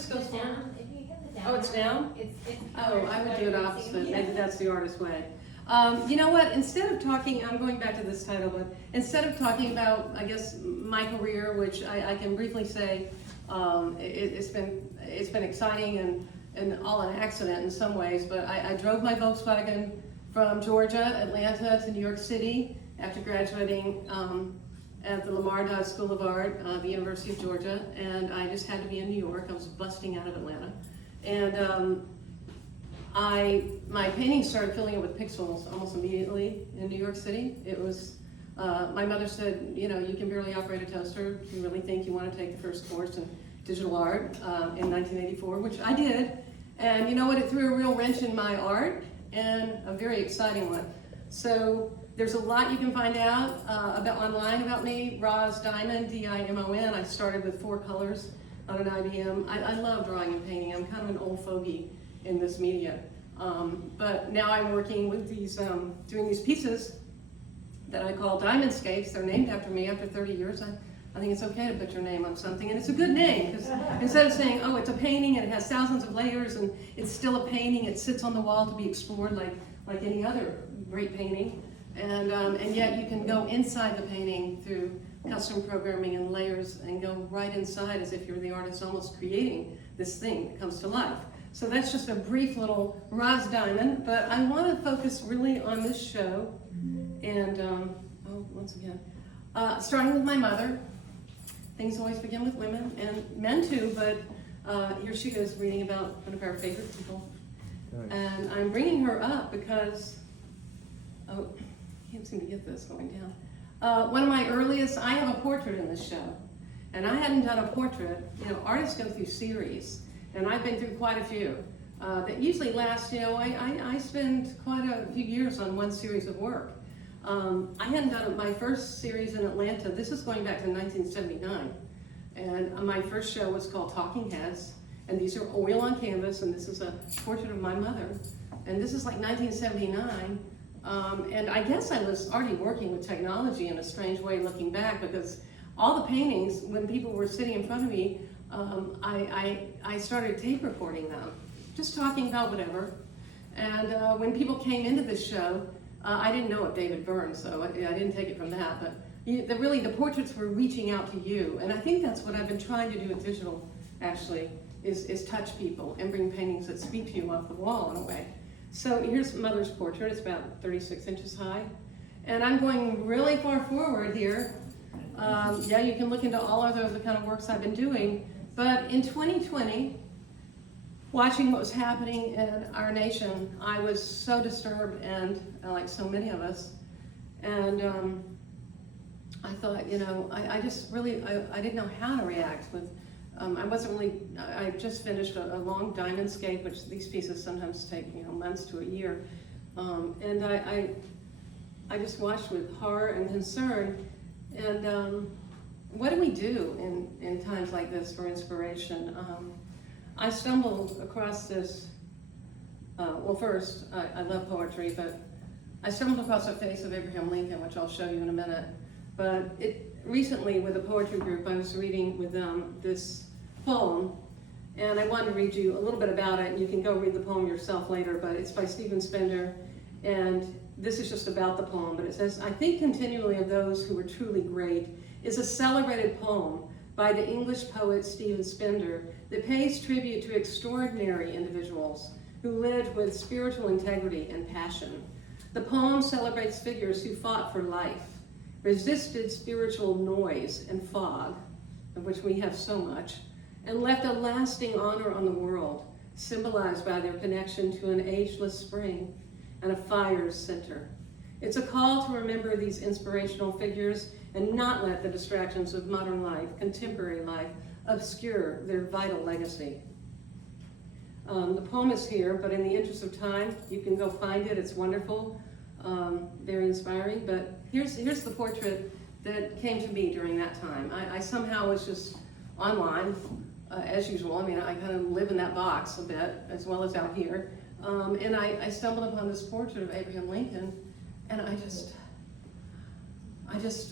just goes forward? If you hit the down. Oh, it's down? It's Oh, I would do it opposite. Yeah. Maybe that's the artist way. You know what? Instead of talking, I'm going back to this title, but instead of talking about, I guess, my career, which I can briefly say, it's been exciting and all an accident in some ways. But I drove my Volkswagen from Georgia, Atlanta to New York City after graduating at the Lamar Dodd School of Art, the University of Georgia, and I just had to be in New York. I was busting out of Atlanta, and my paintings started filling up with pixels almost immediately in New York City. It was, my mother said, you know, you can barely operate a toaster. Do you really think you want to take the first course in digital art in 1984, which I did. And you know what, it threw a real wrench in my art, and a very exciting one. So there's a lot you can find out online about me. Roz Dimon, D-I-M-O-N. I started with 4 colors on an IBM. I love drawing and painting. I'm kind of an old fogey in this media. But now I'm working with these, doing these pieces that I call Diamondscapes. They're named after me after 30 years. I think it's okay to put your name on something, and it's a good name, because instead of saying, oh, it's a painting and it has thousands of layers and it's still a painting, it sits on the wall to be explored like any other great painting, and yet you can go inside the painting through custom programming and layers and go right inside as if you're the artist almost creating this thing that comes to life. So that's just a brief little Roz Dimon, but I want to focus really on this show, and once again, starting with my mother. Things always begin with women, and men too, but here she is reading about one of our favorite people. Nice. And I'm bringing her up because, I can't seem to get this going down. One of my earliest, I have a portrait in this show, and I hadn't done a portrait. You know, artists go through series, and I've been through quite a few that usually last, you know, I spend quite a few years on one series of work. I hadn't done my first series in Atlanta. This is going back to 1979. And my first show was called Talking Heads. And these are oil on canvas. And this is a portrait of my mother. And this is like 1979. And I guess I was already working with technology in a strange way looking back, because all the paintings, when people were sitting in front of me, I started tape recording them, just talking about whatever. And when people came into this show, I didn't know of David Byrne, so I didn't take it from that, but the portraits were reaching out to you, and I think that's what I've been trying to do with digital, actually, is touch people and bring paintings that speak to you off the wall in a way. So here's Mother's portrait. It's about 36 inches high, and I'm going really far forward here. Yeah, you can look into all other the kind of works I've been doing, but in 2020, watching what was happening in our nation, I was so disturbed, and like so many of us, and I thought, you know, I just really, I didn't know how to react with, I wasn't really, I just finished a long Diamondscape, which these pieces sometimes take, you know, months to a year, and I just watched with horror and concern, and what do we do in times like this for inspiration? I stumbled across this, well first, I love poetry, but I stumbled across a face of Abraham Lincoln, which I'll show you in a minute. But recently with a poetry group, I was reading with them this poem, and I wanted to read you a little bit about it, and you can go read the poem yourself later, but it's by Stephen Spender, and this is just about the poem, but it says, I think continually of those who were truly great is a celebrated poem by the English poet Stephen Spender that pays tribute to extraordinary individuals who lived with spiritual integrity and passion. The poem celebrates figures who fought for life, resisted spiritual noise and fog, of which we have so much, and left a lasting honor on the world, symbolized by their connection to an ageless spring and a fire's center. It's a call to remember these inspirational figures and not let the distractions of modern life, contemporary life, obscure their vital legacy. The poem is here, but in the interest of time, you can go find it. It's wonderful, very inspiring. But here's the portrait that came to me during that time. I somehow was just online, as usual. I mean, I kind of live in that box a bit, as well as out here. And I stumbled upon this portrait of Abraham Lincoln, and I just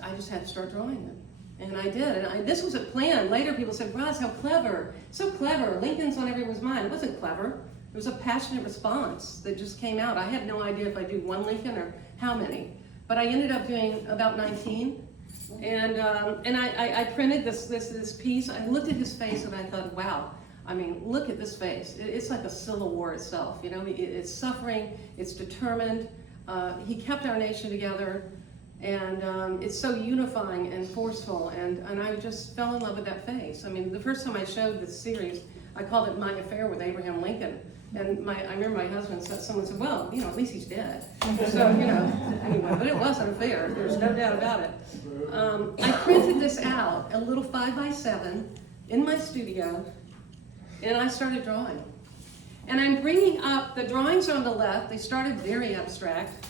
had to start drawing it. And I did, and this wasn't planned. Later people said, Roz, how clever. So clever, Lincoln's on everyone's mind. It wasn't clever. It was a passionate response that just came out. I had no idea if I'd do one Lincoln or how many. But I ended up doing about 19. And I printed this piece. I looked at his face and I thought, wow, I mean, look at this face. It's like a civil war itself, you know? It's suffering, it's determined. He kept our nation together. And it's so unifying and forceful, and I just fell in love with that face. I mean, the first time I showed this series, I called it My Affair with Abraham Lincoln. And I remember my husband said, someone said, well, you know, at least he's dead. So, you know, anyway, but it was an affair. There's no doubt about it. I printed this out, a little 5x7, in my studio, and I started drawing. And I'm bringing up, the drawings are on the left. They started very abstract,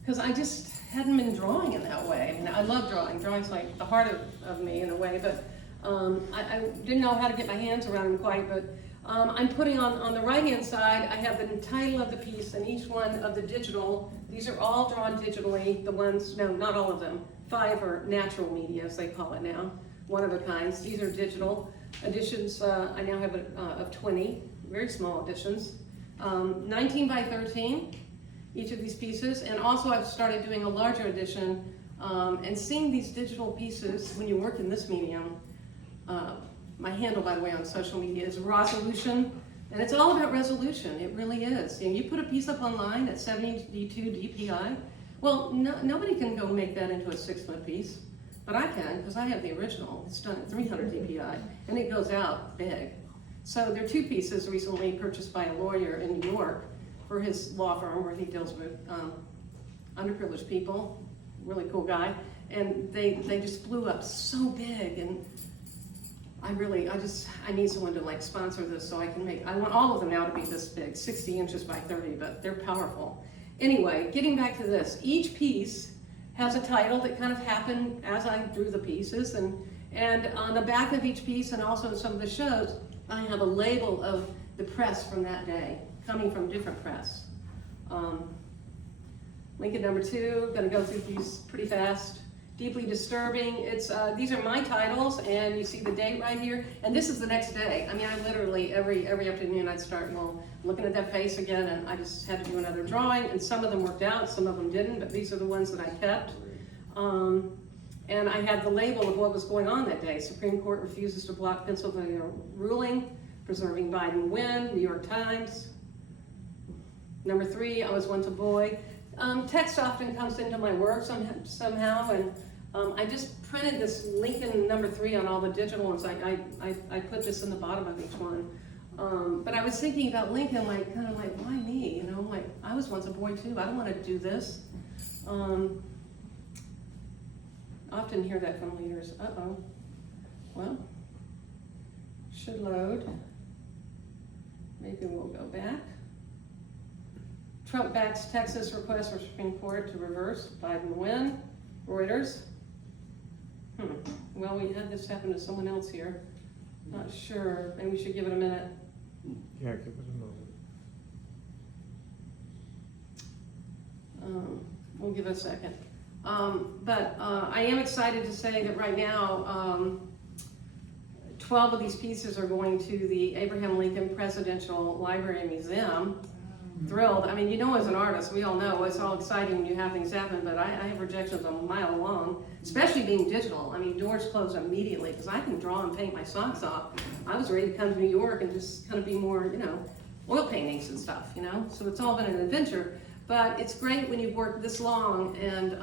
because I just hadn't been drawing in that way. I mean, I love drawing. Drawing's like the heart of me in a way, but I didn't know how to get my hands around them quite, but I'm putting on the right-hand side, I have the title of the piece and each one of the digital. These are all drawn digitally. The ones, no, not all of them. 5 are natural media, as they call it now, one of a kind. These are digital editions. I now have of 20, very small editions. 19 by 13. Each of these pieces, and also I've started doing a larger edition, and seeing these digital pieces when you work in this medium. My handle, by the way, on social media is Rozolution, and it's all about resolution. It really is. You know, you put a piece up online at 72 DPI, well, nobody can go make that into a 6-foot piece, but I can, because I have the original. It's done at 300 DPI, and it goes out big. So there are 2 pieces recently purchased by a lawyer in New York for his law firm where he deals with underprivileged people, really cool guy, and they just blew up so big, and I need someone to like sponsor this so I can I want all of them now to be this big, 60 inches by 30, but they're powerful. Anyway, getting back to this, each piece has a title that kind of happened as I drew the pieces, and on the back of each piece and also in some of the shows, I have a label of the press from that day, coming from different press. Lincoln number 2, gonna go through these pretty fast. Deeply disturbing. It's these are my titles, and you see the date right here. And this is the next day. I mean, I literally every afternoon I'd start looking at that face again, and I just had to do another drawing. And some of them worked out, some of them didn't. But these are the ones that I kept. And I had the label of what was going on that day. Supreme Court refuses to block Pennsylvania ruling, preserving Biden win. New York Times. Number 3, I was once a boy. Text often comes into my work somehow, and I just printed this Lincoln number 3 on all the digital ones. I put this in the bottom of each one. But I was thinking about Lincoln, kind of like, why me? You know, like, I was once a boy too. I don't want to do this. Often hear that from leaders. Well, should load. Maybe we'll go back. Trump backs Texas request for Supreme Court to reverse Biden win. Reuters. Well, we had this happen to someone else here. Not sure. Maybe we should give it a minute. Yeah, give it a moment. We'll give it a second. But I am excited to say that right now, 12 of these pieces are going to the Abraham Lincoln Presidential Library and Museum. Thrilled. I mean, you know, as an artist, we all know it's all exciting when you have things happen, but I have rejections a mile long, especially being digital. I mean, doors close immediately because I can draw and paint my socks off. I was ready to come to New York and just kind of be more, you know, oil paintings and stuff, you know? So it's all been an adventure, but it's great when you've worked this long and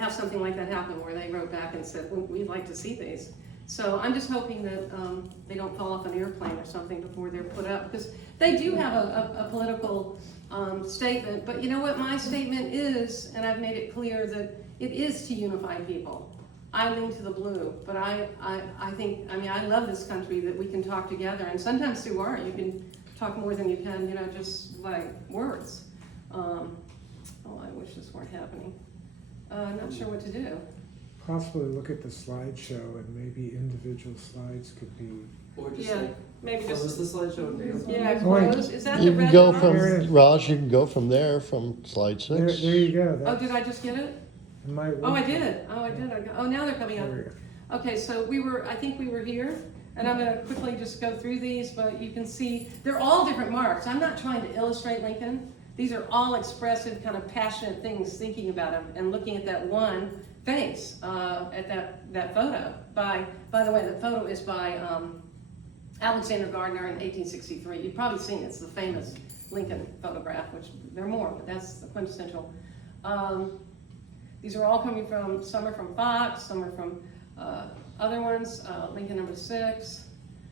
have something like that happen where they wrote back and said, we'd like to see these. So I'm just hoping that they don't fall off an airplane or something before they're put up, because they do have a political statement, but you know what my statement is, and I've made it clear that it is to unify people. I lean to the blue, but I think, I mean, I love this country that we can talk together, and sometimes through art you can talk more than you can, you know, just like words. Oh, I wish this weren't happening. Not sure what to do. Possibly look at the slideshow, and maybe individual slides could be. Or just maybe close the slideshow and yeah, close. Is that You the can red go bar? from, Roz, you can go from there, from slide 6. There you go. Oh, did I just get it? Am I Oh, I did. Oh, now they're coming up. There we go. Okay, so I think we were here, and I'm gonna quickly just go through these, but you can see, they're all different marks. I'm not trying to illustrate Lincoln. These are all expressive, kind of passionate things, thinking about him and looking at that one face, at that photo. By the way, the photo is by Alexander Gardner in 1863. You've probably seen it. It's the famous Lincoln photograph, which there are more, but that's the quintessential. These are all coming from, some are from Fox, some are from other ones. Lincoln number 6.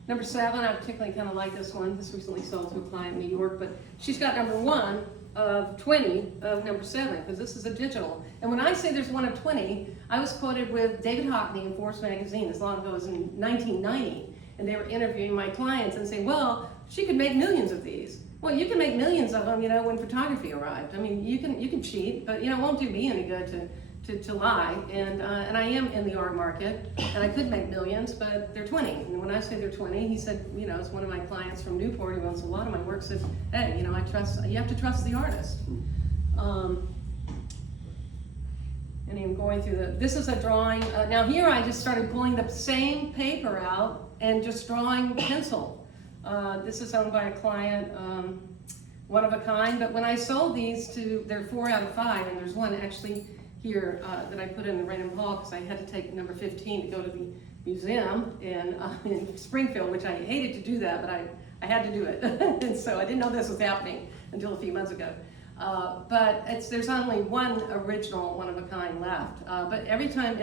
Number 7, I particularly kind of like this one. This recently sold to a client in New York, but she's got number 1 of 20 of number 7, because this is a digital. And when I say there's 1 of 20, I was quoted with David Hockney in Forbes magazine as long ago as in 1990, and they were interviewing my clients and saying, well, she could make millions of these. Well, you can make millions of them, when photography arrived. I mean, you can cheat, but it won't do me any good to lie. And I am in the art market, and I could make millions, but they're 20. And when I say they're 20, he said, it's one of my clients from Newport who owns a lot of my work, said, hey, I trust. You have to trust the artist. And I'm going through this is a drawing. Now here I just started pulling the same paper out and just drawing pencil. This is owned by a client, one of a kind, but when I sold these they're 4 out of 5, and there's one actually here that I put in the Raynham Hall because I had to take number 15 to go to the museum in Springfield, which I hated to do that, but I had to do it. And so I didn't know this was happening until a few months ago. But there's only one original one of a kind left. But every time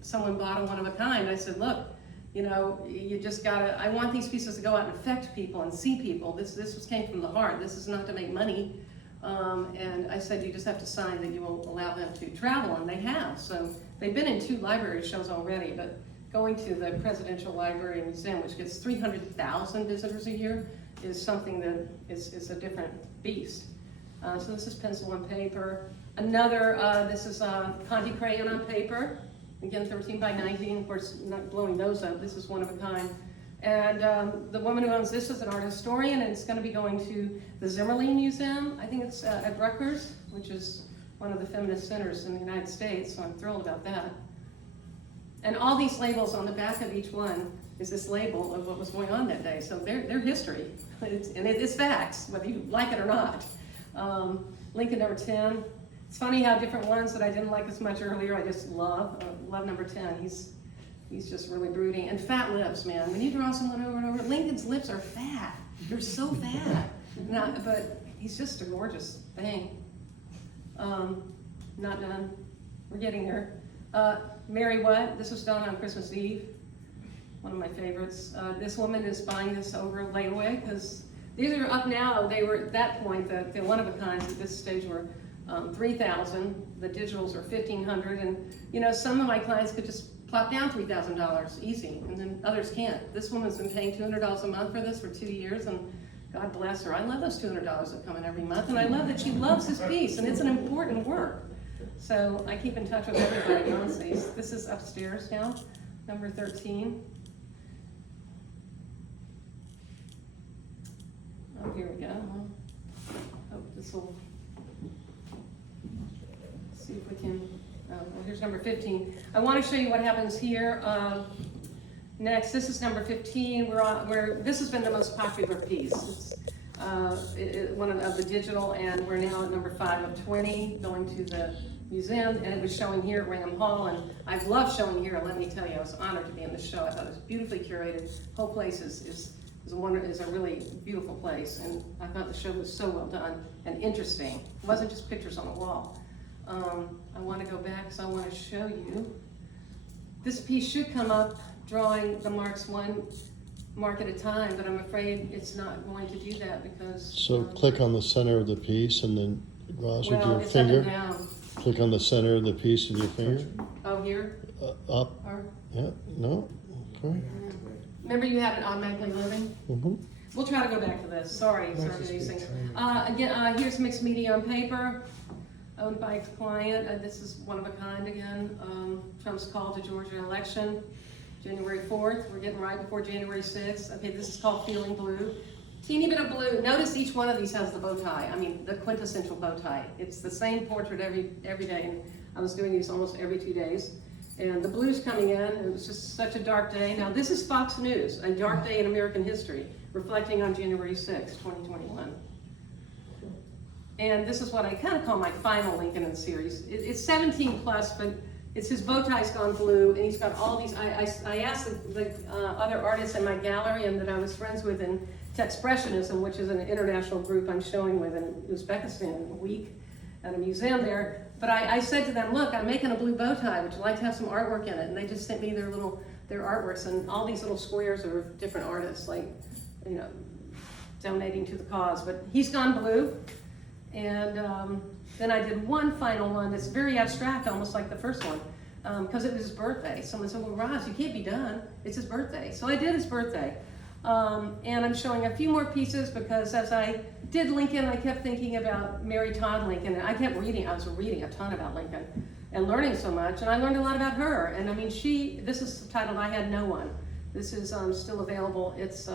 someone bought a one of a kind, I said, look, you just gotta, I want these pieces to go out and affect people and see people. This came from the heart. This is not to make money. And I said, you just have to sign that you will allow them to travel, and they have. So they've been in 2 library shows already, but going to the Presidential Library and Museum, which gets 300,000 visitors a year, is something that is a different beast. So this is pencil and paper. Another, this is Conti crayon on paper. Again, 13 by 19, of course, not blowing those up. This is one of a kind. And the woman who owns this is an art historian, and it's going to be going to the Zimmerlein Museum. I think it's at Rutgers, which is one of the feminist centers in the United States, so I'm thrilled about that. And all these labels on the back of each one is this label of what was going on that day. So they're history, and it is facts, whether you like it or not. Lincoln number 10. It's funny how different ones that I didn't like as much earlier, I just love number 10. He's just really brooding. And fat lips, man. When you draw someone over and over, Lincoln's lips are fat. They're so fat. But he's just a gorgeous thing. Not done. We're getting there. Mary What? This was done on Christmas Eve. One of my favorites. This woman is buying this over layaway because these are up now. They were at that point, the one of a kinds at this stage were $3,000. The digitals are $1,500, and some of my clients could just plop down $3,000 easy, and then others can't. This woman's been paying $200 a month for this for 2 years, and God bless her. I love those $200 that come in every month, and I love that she loves this piece, and it's an important work. So I keep in touch with everybody who owns these. This is upstairs now, number 13. Oh, here we go. Hope this will. See if we can, well, here's number 15. I want to show you what happens here. Next, this is number 15. This has been the most popular piece. It's one of the digital, and we're now at number 5 of 20, going to the museum, and it was showing here at Raynham Hall, and I've loved showing here. Let me tell you, I was honored to be in this show. I thought it was beautifully curated. The whole place is a really beautiful place, and I thought the show was so well done and interesting. It wasn't just pictures on the wall. I want to go back because I want to show you. This piece should come up drawing the marks 1 mark at a time, but I'm afraid it's not going to do that because... So click on the center of the piece and then, Roz, with your it's finger, up and down. click on the center of the piece with your finger. Oh, here? Up, Or, yeah, no, okay. remember you had it automatically moving? Mm-hmm. We'll try to go back to this. Sorry Might for just these be things. tiny. Again, here's mixed media on paper, owned by a client. This is one of a kind again. Trump's call to Georgia election, January 4th. We're getting right before January 6th. Okay, this is called Feeling Blue. Teeny bit of blue. Notice each one of these has the bow tie. I mean, the quintessential bow tie. It's the same portrait every day. And I was doing these almost every 2 days. And the blue's coming in, it was just such a dark day. Now this is Fox News, a dark day in American history, reflecting on January 6, 2021. And this is what I kind of call my final Lincoln in the series. It's 17 plus, but it's his bow tie's gone blue, and he's got all these, I asked the other artists in my gallery and that I was friends with in Expressionism, which is an international group I'm showing with in Uzbekistan in a week at a museum there. But I said to them, look, I'm making a blue bow tie. Would you like to have some artwork in it? And they just sent me their artworks, and all these little squares are different artists, like, you know, donating to the cause. But he's gone blue. And then I did one final one that's very abstract, almost like the first one, because it was his birthday. Someone said, well, Roz, you can't be done. It's his birthday. So I did his birthday. And I'm showing a few more pieces because as I did Lincoln, I kept thinking about Mary Todd Lincoln, and I kept reading. I was reading a ton about Lincoln and learning so much, and I learned a lot about her. And I mean, this is titled I Had No One. This is still available. It's,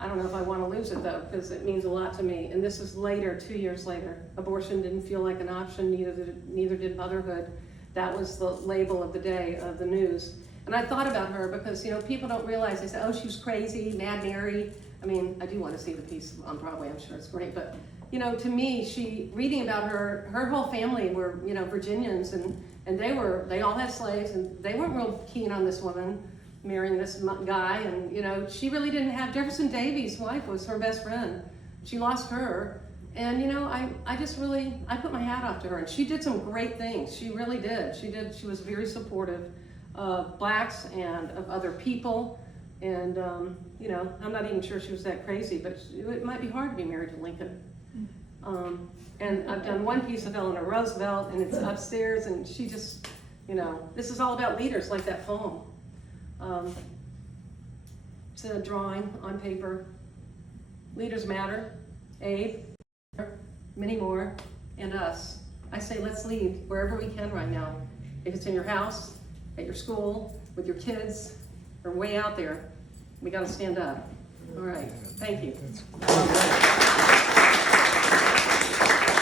I don't know if I want to lose it though, because it means a lot to me. And this is later, 2 years later. Abortion didn't feel like an option, neither did motherhood. That was the label of the day of the news. And I thought about her because, you know, people don't realize, they say, oh, she was crazy, Mad Mary. I mean, I do want to see the piece on Broadway, I'm sure it's great. But, you know, to me, reading about her whole family were, you know, Virginians, and they all had slaves, and they weren't real keen on this woman marrying this guy. And, you know, she really didn't have, Jefferson Davis' wife was her best friend. She lost her. And, you know, I just really, I put my hat off to her, and she did some great things. She really did. She was very supportive of blacks and of other people. And, you know, I'm not even sure she was that crazy, but it might be hard to be married to Lincoln. And I've done one piece of Eleanor Roosevelt, and it's upstairs, and she just, you know, this is all about leaders, like that poem. It's a drawing on paper. Leaders matter. Abe, many more, and us. I say let's lead wherever we can right now. If it's in your house, at your school, with your kids, or way out there, we got to stand up. All right, thank you. That's